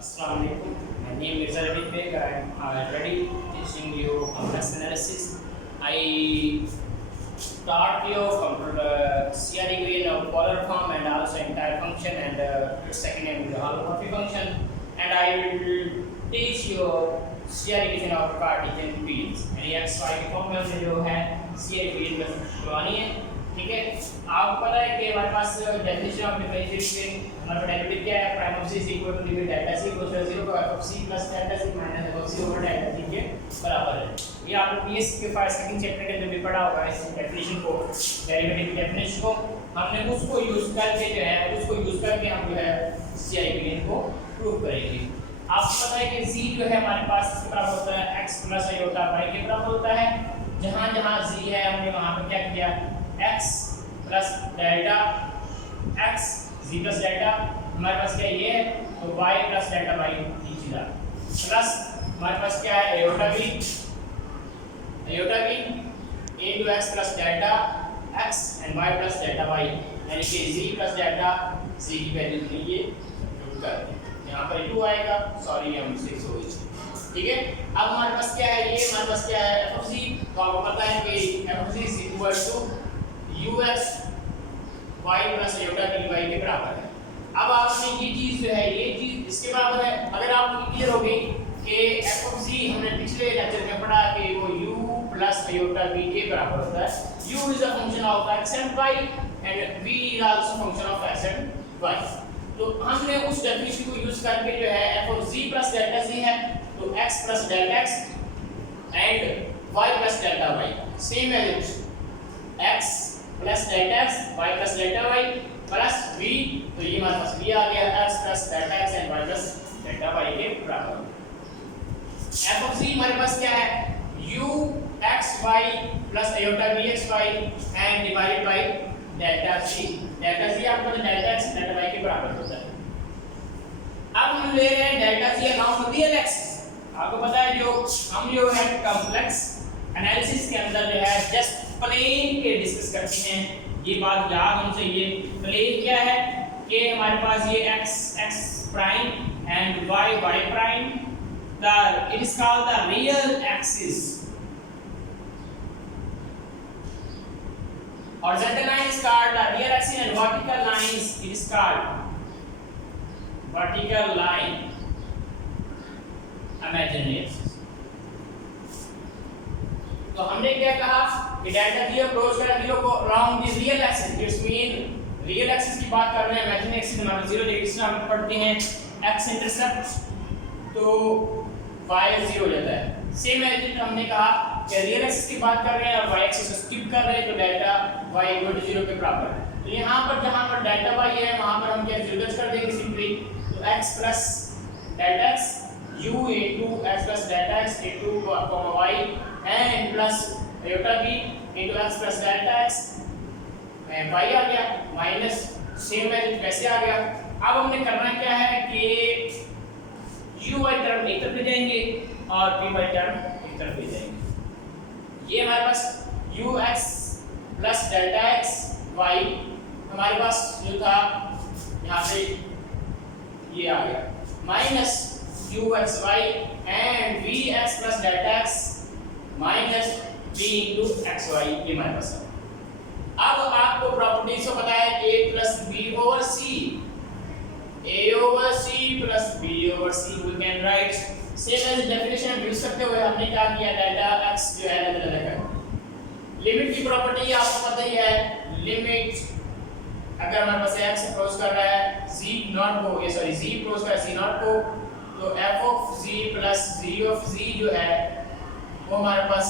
Assalamu alaikum. My name is Arvind Beg. I am already teaching you complex analysis. I taught you CR degree in polar form and also entire function and second name is holomorphic function. And I will teach you CR division of Cartesian fields. यानी x y के form में हमने जो है CR division करवानी है, ठीक है। आपको पता है कि हमारे पास डेफिनेशन ऑफ डिफरेंशिएशन हमारा डेरिवेटिव क्या है, prime of c is equal to limit delta c equals to 0 का f of c plus delta c minus f of c over delta c के बराबर है। ये आपने पीएस के फाइव सेकंड चैप्टर के अंदर भी पढ़ा होगा इस डेफिनेशन को, डेरिवेटिव की डेफिनेशन को। हमने उसको यूज करके जो है हम जो है CR डिवीजन को प्रूव करेंगे। आपको पता है कि z जो है हमारे पास इसके बराबर होता है x प्लस आयोटा y के बराबर होता है। जहां जहां z है हमने वहां पे क्या किया, x plus delta x z plus delta हमारे पास क्या ये है तो y प्लस डेल्टा y खींचना प्लस हमारे पास क्या है iota b into x plus delta x and y plus delta y, यानी कि z प्लस डेल्टा z की वैल्यू लीजिए पुट कर दें। यहाँ पर 2 आएगा, सॉरी हम 6 हो गई, ठीक है। अब हमारे पास क्या है, ये हमारे पास क्या है f of c, तो आपको पता है कि f of c is equal to ux y plus iota dy के बराबर है। अब आपने ये चीज जो है ये चीज इसके बराबर है। अगर आपको क्लियर हो गई कि f of c हमने पिछले लेक्चर में पढ़ा कि वो u plus iota b के बराबर होता है। u is a function of x and y and b is also function of x and y। तो हमने उस डेफिनेशन को यूज करके जो है f of z plus delta z है तो x plus delta x and y plus delta y same as it, x plus delta x y plus delta y plus v, तो ये हमारे पास v आ गया x plus delta x and y plus delta y के बराबर। f of z हमारे पास क्या है u x y plus iota v x y and divided by delta c। Delta c आपको डेल्टा x डेल्टा y के बराबर होता है। अब हम ले रहे हैं delta c account real axis. आपको पता है जो है कॉम्प्लेक्स एनालिसिस के अंदर जो है जस्ट प्लेन के डिस्कस करते हैं। ये बात याद होनी चाहिए, प्लेन क्या है कि हमारे पास ये x prime and y prime, it is called the real axis. Horizontal line is called the real axis and vertical lines it is called vertical line imaginary axis। तो हमने क्या कहा कि डेल्टा जी अप्रोच कर 0 को around the real axis, it's mean real axis की बात कर रहे हैं। इमेजिनरी एक्सिस हमारा 0 डिग्री हम पढ़ते हैं x इंटरसेप्ट तो y 0 हो जाता है। सेम एज हमने कहा कि रियल एक्सिस की बात कर रहे हैं और y एक्सिस को स्किप कर रहे हैं तो डेल्टा y इक्वल टू 0 के बराबर है। तो यहाँ पर जहाँ पर डेल्टा y है वहाँ पर हम क्या रिवर्स कर देंगे सिंपली, तो x plus delta x u into x plus delta x into y and plus iota b into x plus delta x y आ गया माइनस सेम एज वैसे आ गया। अब हमने करना क्या है कि u y टर्म एक तरफ ले जाएंगे और p y टर्म एक तरफ ले जाएंगे। ये हमारे पास ux plus delta x y हमारे पास जो था यहाँ पे ये आ गया minus ux y and vx plus delta x minus b into x y ये हमारे पास है। अब आपको प्रॉपर्टीज को पता है a plus b over c, a over c plus b over c we can write same as definition use करते हुए हमने क्या किया डेल्टा x जो है अलग अलग है। लिमिट की प्रॉपर्टी आपको पता ही है, लिमिट अगर हमारे पास x अप्रोच कर रहा है z नॉट को ये सॉरी z अप्रोच कर z नॉट को तो f ऑफ z plus g of z जो है वो हमारे पास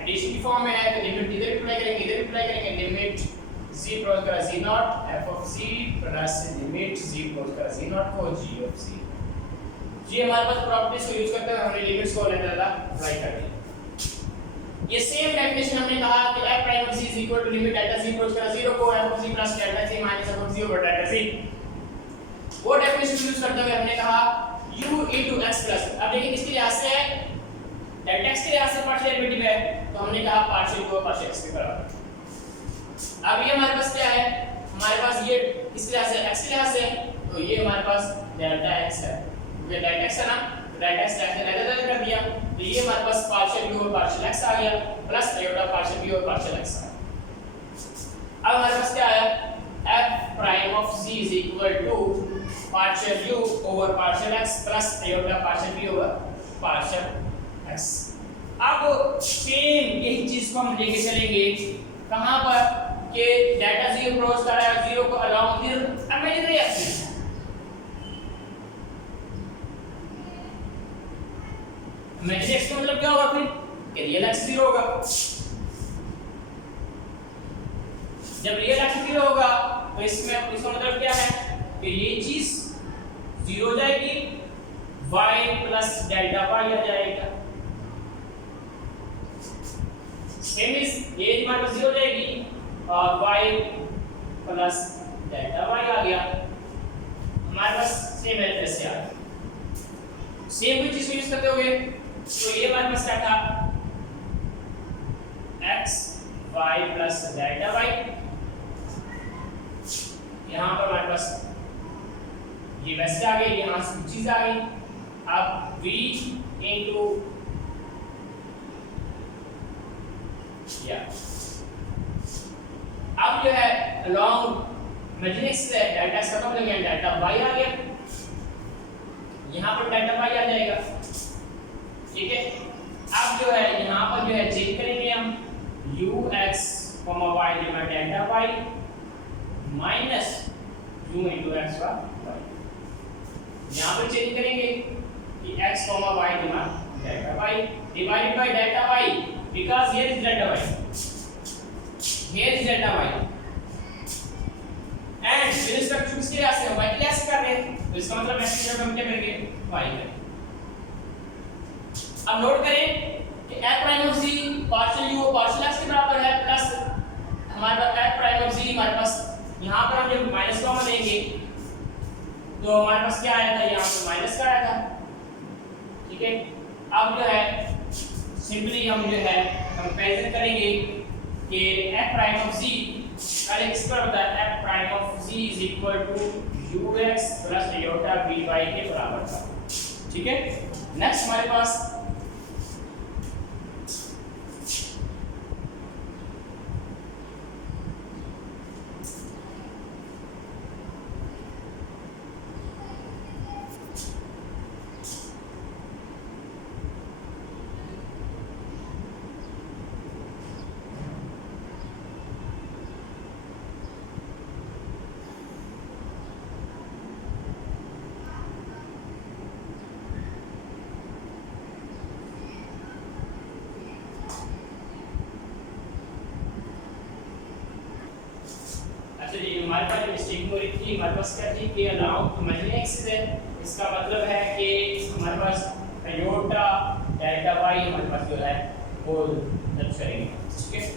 एडिशन की फॉर्म में है। तो लिमिट इधर अप्लाई करेंगे लिमिट z अप्रोच कर z नॉट f ऑफ z plus limit z approach कर z नॉट को g ऑफ z। ये हमारे पास प्रॉपर्टीज को यूज करते हुए हमने लिमिट्स को अलग अलग अप्लाई कर दिया। ये सेम डेफिनेशन हमने कहा कि f prime of c is equal to limit delta c approach कर 0 को f of c plus delta c minus f of c over delta c। वो डेफिनेशन यूज करते हुए हमने कहा u into x प्लस, अब देखिए किसके लिहाज से है डेल्टा x के लिहाज से पार्शियल डेरिवेटिव है तो हमने कहा पार्शियल को पार्शियल x के बराबर। अब ये हमारे पास क्या है, हमारे पास ये किसके लिहाज से x के लिहाज से तो ये हमारे पास डेल्टा x है ये डेल्टा x है ना, डेल्टा x लेटर कर दिया, तो ये हमारे पास पार्शियल u और पार्शियल x आ गया प्लस आयोटा पार्शियल v और पार्शियल x आ गया। अब हमारे पास क्या आया, f prime of z is equal to partial u over partial x plus iota partial v over partial x। अब सेम यही चीज को हम लेके चलेंगे कहां पर कि डेल्टा z अप्रोच कर रहा है 0 को along the imaginary axis. Imaginary axis मतलब क्या होगा फिर कि रियल एक्सिस 0 होगा। जब रियल एक्सिस 0 होगा तो इसमें इसका मतलब क्या है कि ये चीज 0 हो जाएगी, y प्लस डेल्टा y आ जाएगा। सेम इज ये हमारे पास 0 हो जाएगी और y प्लस डेल्टा y आ गया। हमारे पास सेम एड्रेस से आ गया। सेम भी चीज को यूज करते होंगे तो ये हमारे पास क्या था, x y plus delta y। यहाँ पर हमारे पास ये वैसे आ गई, यहाँ से चीज आ गई। अब v इंटू अब जो है अलोंग इमेजिनरी से डेल्टा x खत्म हो गया, डेल्टा y आ गया, यहाँ पर डेल्टा y आ जाएगा। ठीक है, अब जो है यहाँ पर जो है चेक करेंगे हम ux, y delta y minus u into x का y। यहाँ पर चेंज करेंगे कि x, y delta y divided by delta y because here is delta y, here is delta y and with respect to किसके लिए से y के लिए से कर रहे हैं, तो इसका मतलब x की जगह हम क्या करेंगे y करेंगे। अब नोट करें कि f prime of z partial u partial x के बराबर है प्लस हमारे पास f प्राइम ऑफ z हमारे पास यहाँ पर हम जब माइनस कॉमन लेंगे तो हमारे पास क्या आया था, यहाँ पर माइनस का आया था। ठीक है, अब जो है सिंपली हम जो है कंपैरिजन करेंगे कि f प्राइम ऑफ z पहले किस पर होता है, f prime of z is equal to ux plus iota by के बराबर था। ठीक है, नेक्स्ट हमारे पास हमारे पास मिस्टेक हो रही थी, हमारे पास क्या थी कि अलाउंग इमेजिनरी एक्सिस है, इसका मतलब है कि हमारे पास आयोटा डेल्टा y हमारे पास जो है वो दर्ज करेंगे। ठीक है,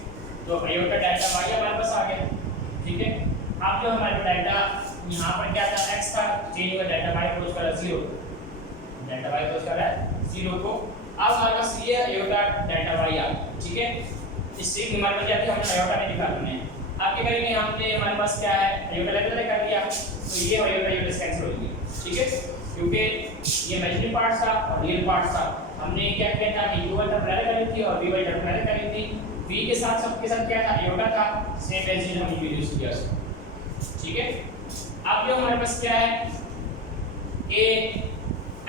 तो आयोटा डेल्टा y हमारे पास आ गया। ठीक है, अब जो हमारे डेल्टा यहाँ पर क्या था, x था, चेंज हुआ डेल्टा y क्लोज कर 0, डेल्टा y क्लोज कर 0 को। अब हमारे पास ये आयोटा डेल्टा y आ गया। ठीक है, इससे हमारे पास जाके हमने आयोटा में दिखा दिया है। अब क्या करेंगे, हमने हमारे पास क्या है आयोटा लेटर कर दिया, तो ये आयोटा कैंसिल हो गई। ठीक है, क्योंकि ये इमेजिनरी पार्ट था और रियल पार्ट था। हमने क्या किया था कि u टर्म पहले करी थी और v टर्म पहले करी थी, v के साथ सबके साथ क्या था आयोटा था, सेम एज हमने यूज किया। ठीक है, अब जो हमारे पास क्या है कि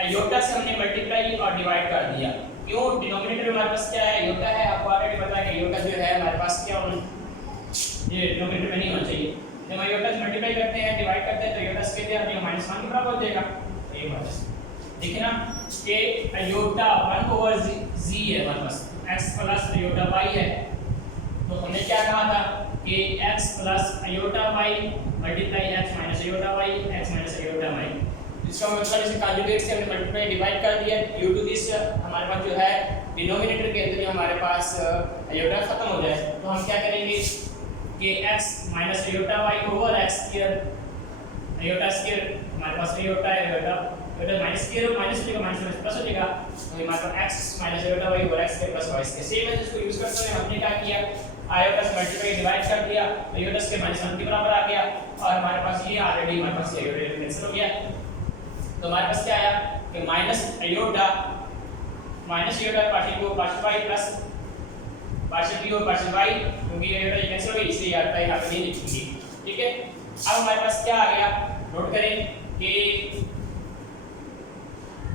आयोटा से हमने मल्टीप्लाई और डिवाइड कर दिया। क्यों, डिनोमिनेटर हमारे पास क्या है आयोटा है, आपको ऑलरेडी पता है कि आयोटा जो है हमारे पास क्या ये डिनोमिनेटर में नहीं होना चाहिए। जब आयोटा से मल्टीप्लाई करते हैं डिवाइड करते हैं तो आयोटा से कहते हैं माइनस 1 के बराबर हो जाएगा। तो ये बात है, देखिए ना कि आयोटा 1 ओवर z है हमारे पास, x प्लस आयोटा y है। तो हमने क्या कहा था कि x plus iota y multiply x minus iota y, x minus iota y। इसका मतलब इसे कॉन्जुगेट से हमने मल्टीप्लाई डिवाइड कर दिया। ड्यू टू दिस हमारे पास जो है डिनोमिनेटर के अंदर हमारे पास आयोटा खत्म हो जाए, तो हम क्या करेंगे कि x minus iota y over x square, iota square हमारे पास आयोटा है, आयोटा माइनस स्क्वायर और माइनस हो जाएगा, माइनस प्लस हो जाएगा, तो हमारे पास x minus iota y over x square plus y square. Same है, इसको यूज करते हुए हमने क्या किया, आयोटा से मल्टीप्लाई डिवाइड कर दिया, आयोटा स्क्वायर माइनस 1 के बराबर आ गया और हमारे पास ये ऑलरेडी हमारे पास ये आयोटा कैंसिल हो गया। तो हमारे पास क्या आया कि माइनस आयोटा पार्शियल को partial y plus partial b और पार्शियल वाई, क्योंकि आयोटा ये कैंसिल हो गई इसलिए आता है यहाँ पे नहीं लिखेंगे। ठीक है, अब हमारे पास क्या आ गया, नोट करें कि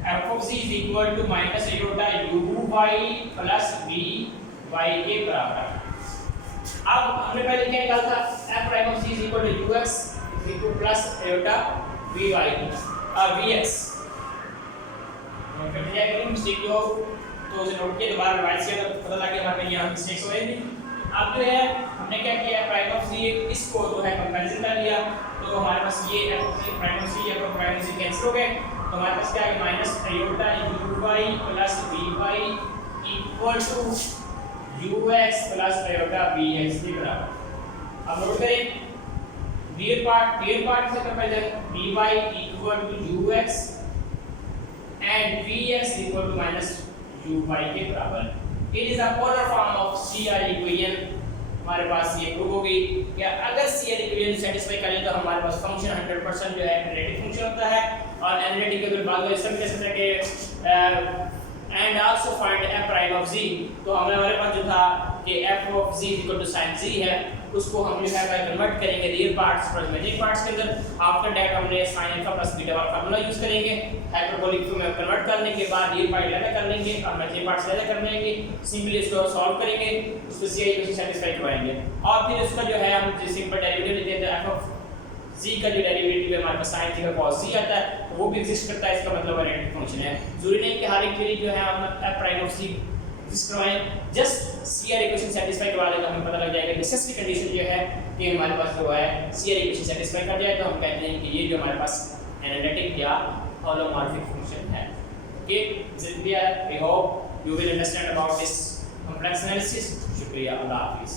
f of z is equal to minus iota uy plus vy के बराबर। अब हमने पहले क्या निकाला था, f prime of z is equal to ux is equal to plus iota vy vx। Note कर दिया कि मिस्टेक जो तो उसे नोट किया, दोबारा रिवाइज किया तो पता लगा कि हमारे यहाँ मिस्टेक्स हुए थे। अब जो है हमने क्या किया, प्राइम ऑफ z इसको जो है कंपैरिजन कर लिया, तो हमारे पास ये प्राइम ऑफ z और प्राइम ऑफ z कैंसिल हो गए, तो हमारे पास क्या है minus iota uy plus vy equal to ux plus iota vx के बराबर। अब नोट करें रियल पार्ट से comparison vy equal to ux and vx equal to minus uy के बराबर। It is a polar form of CR equation. हमारे पास ये प्रूव हो गई कि अगर CR इक्वेशन सेटिस्फाई करें तो हमारे पास फंक्शन 100% जो है एनालिटिक फंक्शन होता है, और एनालिटिक अगर बात करें सब कह सकते हैं कि and also find f prime of z, तो हमारे पास जो था कि f ऑफ z equal to sin z है, उसको हम जो है कन्वर्ट करेंगे रियल पार्ट्स और इमेजिनरी पार्ट्स के अंदर। आफ्टर दैट हमने sin अल्फा प्लस बीटा वाला फार्मूला यूज करेंगे, हाइपरबोलिक फॉर्म में कन्वर्ट करने के बाद रियल पार्ट अलग कर लेंगे और इमेजिनरी पार्ट्स अलग कर लेंगे, सिंपली इसको सॉल्व करेंगे, उसको CI इक्वेशन सेटिस्फाई करवाएंगे, और फिर उसका जो है हम जो सिंपल डेरिवेटिव लेते हैं f ऑफ z का जो डेरिवेटिव है हमारे पास sin थीटा cos z आता है, तो वो भी एग्जिस्ट करता है, इसका मतलब एनालिटिक फंक्शन है। जरूरी नहीं कि हर एक के लिए जो है हम f prime of z exist करवाएं, जस्ट CR इक्वेशन सेटिस्फाई करवा दें तो हमें पता लग जाएगा। नेसेसरी कंडीशन जो है कि हमारे पास जो है CR इक्वेशन सेटिस्फाई कर जाए तो हम कहते हैं कि ये जो हमारे पास एनालिटिक या होलोमॉर्फिक फंक्शन है। Okay, I hope you will understand about this complex analysis. शुक्रिया, अल्लाह हाफिज़।